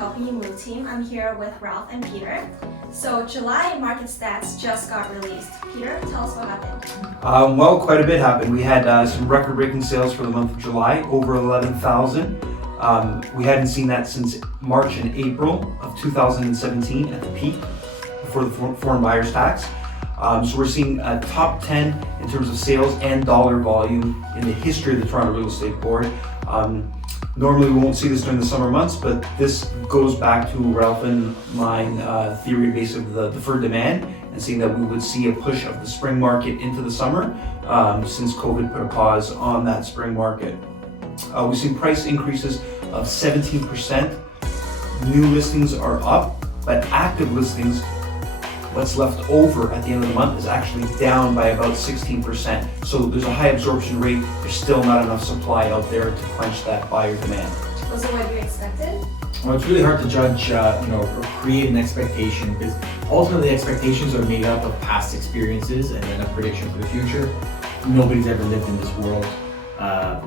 Helping You Move team. I'm here with Ralph and Peter. So July market stats just got released. Peter, tell us what happened. Well, quite a bit happened. We had some record-breaking sales for the month of July, over 11,000. We hadn't seen that since March and April of 2017 at the peak before the foreign buyers tax. So we're seeing a top 10 in terms of sales and dollar volume in the history of the Toronto Real Estate Board. Normally we won't see this during the summer months, but this goes back to Ralph and mine theory based of the deferred demand and seeing that we would see a push of the spring market into the summer since COVID put a pause on that spring market. We've seen price increases of 17%. New listings are up, but active listings, what's left over at the end of the month, is actually down by about 16%. So there's a high absorption rate. There's still not enough supply out there to quench that buyer demand. Was it what you expected? Well, it's really hard to judge, or create an expectation, because ultimately expectations are made up of past experiences and then a prediction for the future. Nobody's ever lived in this world.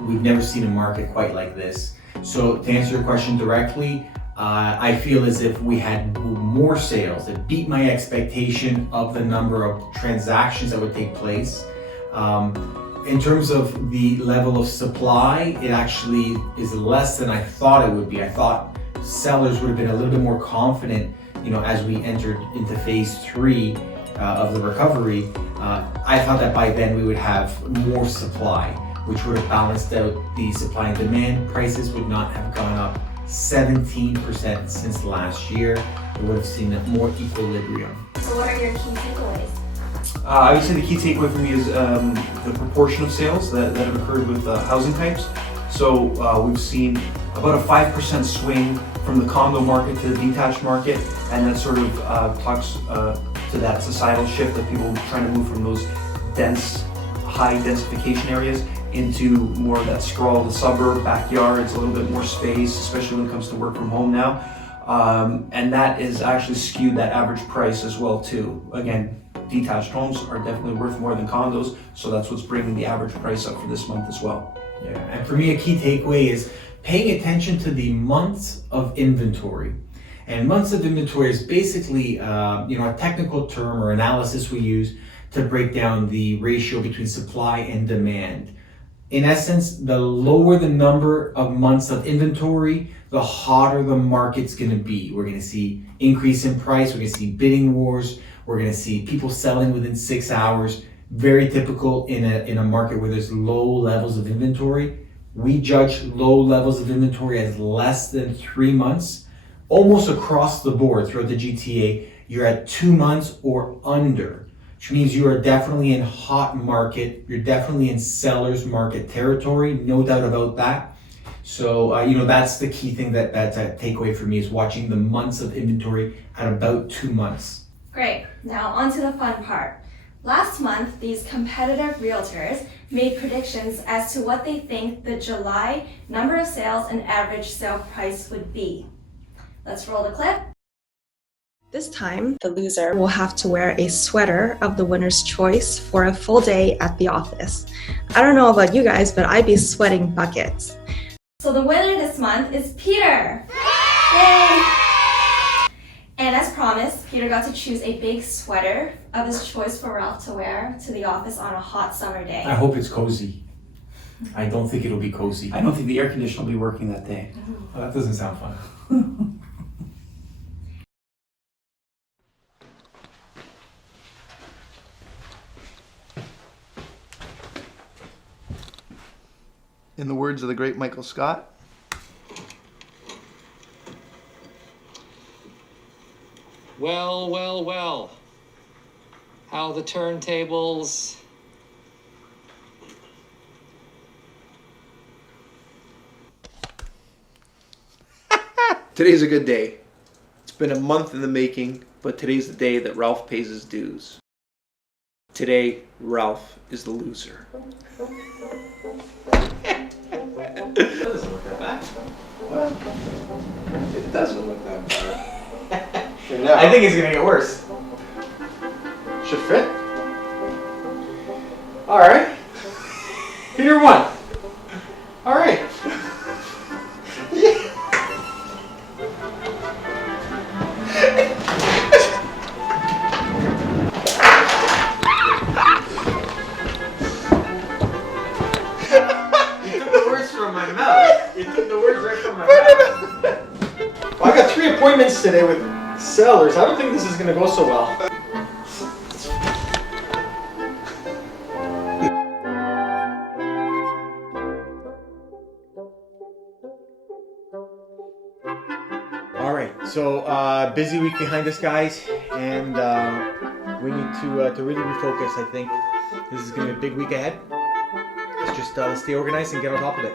We've never seen a market quite like this. So to answer your question directly, I feel as if we had more sales that beat my expectation of the number of transactions that would take place. In terms of the level of supply, it actually is less than I thought it would be. I thought sellers would have been a little bit more confident, as we entered into phase 3 of the recovery. I thought that by then we would have more supply, which would have balanced out the supply and demand. Prices would not have gone up 17% since last year. It would have seen more equilibrium. So what are your key takeaways? I would say the key takeaway for me is the proportion of sales that have occurred with housing types. So we've seen about a 5% swing from the condo market to the detached market, and that sort of talks to that societal shift of people trying to move from those dense, high densification areas into more of that sprawl, the suburb, backyards, a little bit more space, especially when it comes to work from home now. And that is actually skewed that average price as well too. Again, detached homes are definitely worth more than condos, so that's what's bringing the average price up for this month as well. Yeah, and for me a key takeaway is paying attention to the months of inventory. And months of inventory is basically a technical term or analysis we use to break down the ratio between supply and demand. In essence, the lower the number of months of inventory, the hotter the market's gonna be. We're gonna see increase in price, we're gonna see bidding wars, we're gonna see people selling within 6 hours. Very typical in a market where there's low levels of inventory. We judge low levels of inventory as less than 3 months. Almost across the board throughout the GTA, you're at 2 months or under, which means you are definitely in hot market. You're definitely in seller's market territory, no doubt about that. So, that's the key thing that's a takeaway for me, is watching the months of inventory at about 2 months. Great, now on to the fun part. Last month, these competitive realtors made predictions as to what they think the July number of sales and average sale price would be. Let's roll the clip. This time, the loser will have to wear a sweater of the winner's choice for a full day at the office. I don't know about you guys, but I'd be sweating buckets. So the winner this month is Peter! Yay! And as promised, Peter got to choose a big sweater of his choice for Ralph to wear to the office on a hot summer day. I hope it's cozy. I don't think it'll be cozy. I don't think the air conditioner will be working that day. Oh, that doesn't sound fun. In the words of the great Michael Scott, well, well, well. How the turntables. today's a good day. It's been a month in the making, but today's the day that Ralph pays his dues. Today, Ralph is the loser. That doesn't look that bad. Well, it doesn't look that bad. I think it's gonna get worse. Should fit. All right. Peter won. All right. appointments today with sellers. I don't think this is gonna go so well. All right, so busy week behind us, guys, and we need to really refocus. I think this is gonna be a big week ahead. Let's stay organized and get on top of it.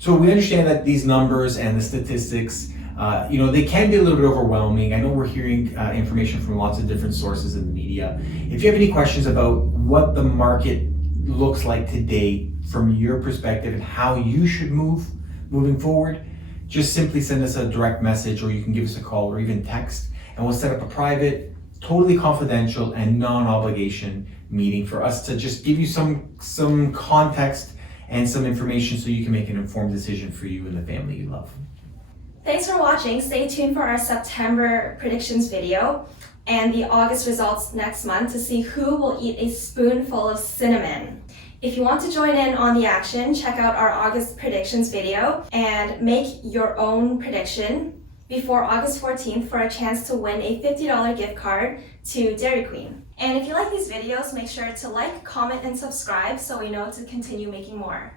So we understand that these numbers and the statistics, they can be a little bit overwhelming. I know we're hearing information from lots of different sources in the media. If you have any questions about what the market looks like today from your perspective and how you should moving forward, just simply send us a direct message, or you can give us a call or even text, and we'll set up a private, totally confidential and non-obligation meeting for us to just give you some context and some information so you can make an informed decision for you and the family you love. Thanks for watching. Stay tuned for our September predictions video and the August results next month to see who will eat a spoonful of cinnamon. If you want to join in on the action, check out our August predictions video and make your own prediction before August 14th for a chance to win a $50 gift card to Dairy Queen. And if you like these videos, make sure to like, comment, and subscribe so we know to continue making more.